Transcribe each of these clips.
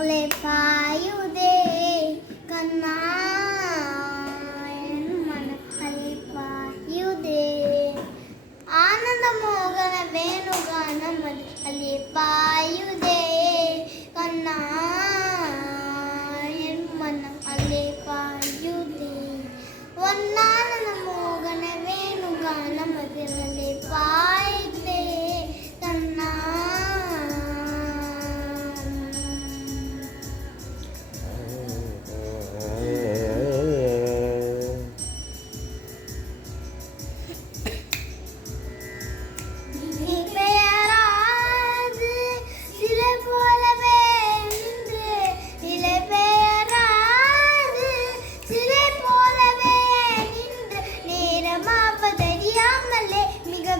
அலைபாயுதே கண்ணா என் மனம் அலைபாயுதே ஆனந்த மோகன வேணுகானம் அது அலைபாயுதே கண்ணா என் மனம் அலைபாயுதே ஒன்னானந்த மோகன வேணுகானம் அது அலைபாயுதே கண்ணா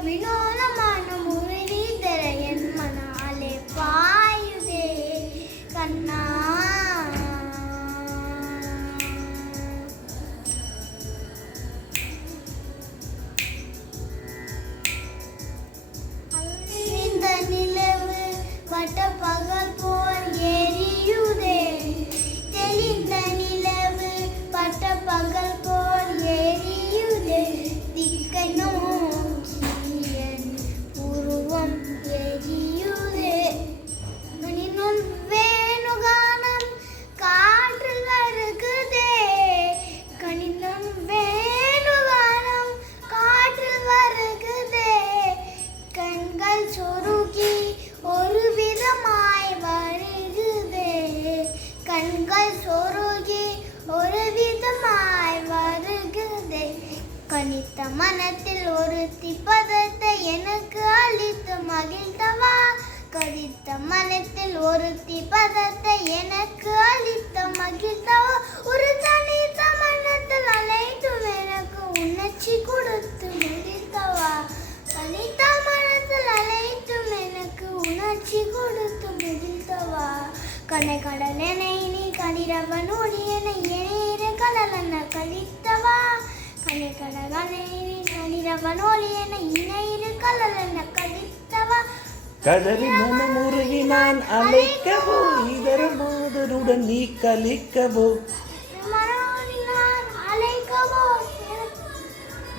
வினோதமான முரளிதர என் மனாலே பாயுதே கண்ணா இந்த நிலவு வட்ட பகல் போல் எரியுதே தெளிந்த நிலவு பட்ட பகல் போல் எரியுதே திக்கை வேணுகானம் காற்றில் வருகுதே கணிதம் வேணுகானம் காற்றில் வருகுதே கண்கள் சொருகி ஒரு விதமாய் வருகுதே கண்கள் சொருகி ஒரு விதமாய் வருகுதே கனித்த மனத்தில் ஒரு திப்பதத்தை எனக்கு அளித்து மகிழ்ந்தவா கதித்த மனத்தில் ஒரு திப்பதத்தை எனக்கு அளித்த மகிழ்ந்தவா ஒரு தனித்த மனத்தில் அழைத்தும் எனக்கு உணர்ச்சி கொடுத்து மகிழ்ந்தவா தனித்த மனத்தில் அழைத்தும் எனக்கு உணர்ச்சி கொடுத்து மகிழ்ந்தவா கனை கடலெனை நீ கதிரவன் ஒளியனை இணையிற கடலென கழித்தவா கனை கடகனை நீ கதிரவன் ஒளியனை இணையிற கடலென கழித்தவா கடலில் மனமுருகி நான் அழைக்கவோ இதர மாதருடன் நீ கலிக்கவோ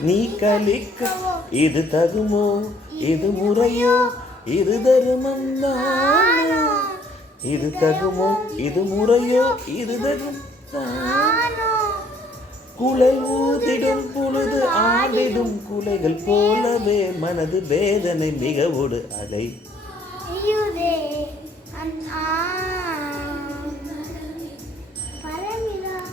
நீ கலிக்கவோ இது தகுமோ இது முறையோ இது தருமம் தானோ இது தகுமோ இது முறையோ இது தரும் தானோ குழல் ஊதிடும் பொழுது ஆடிடும் குலைகள் போலவே மனது வேதனை மிகவோடு அலை